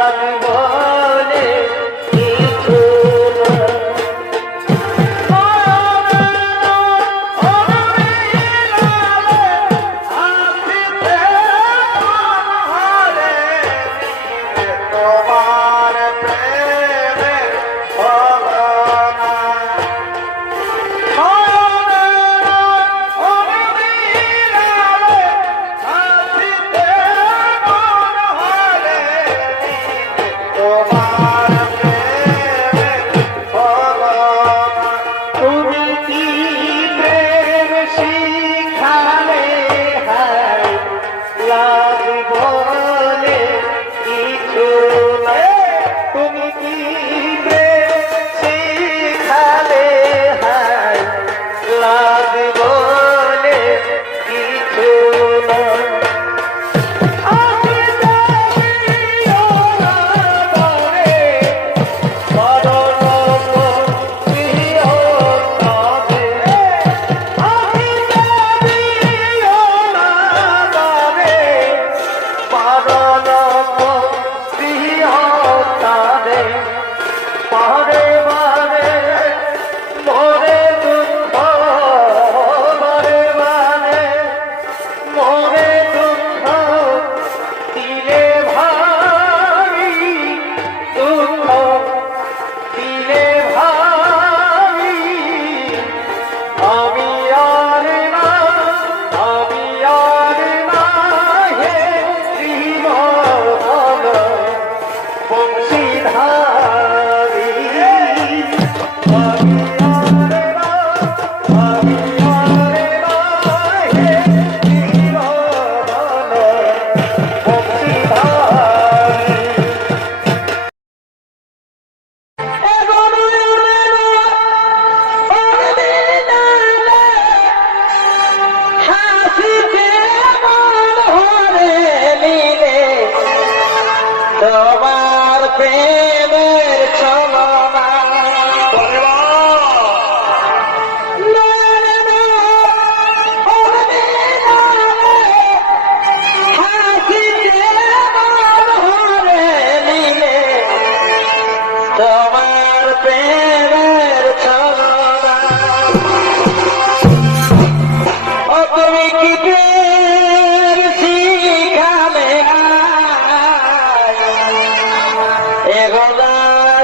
I'm not Bhagavan.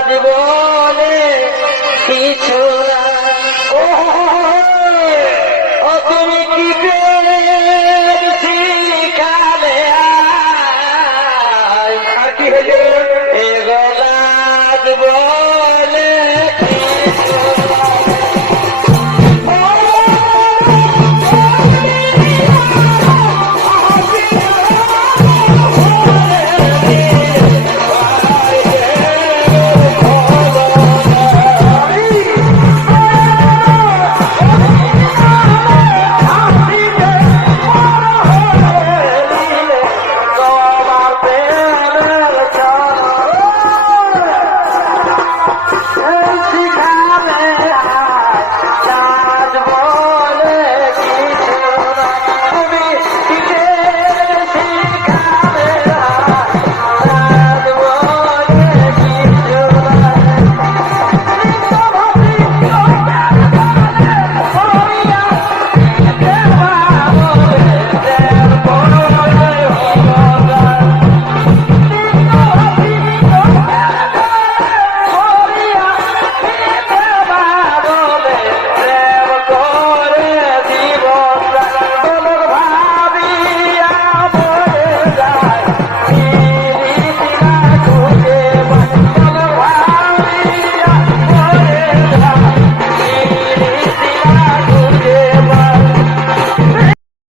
জীবনে কিছু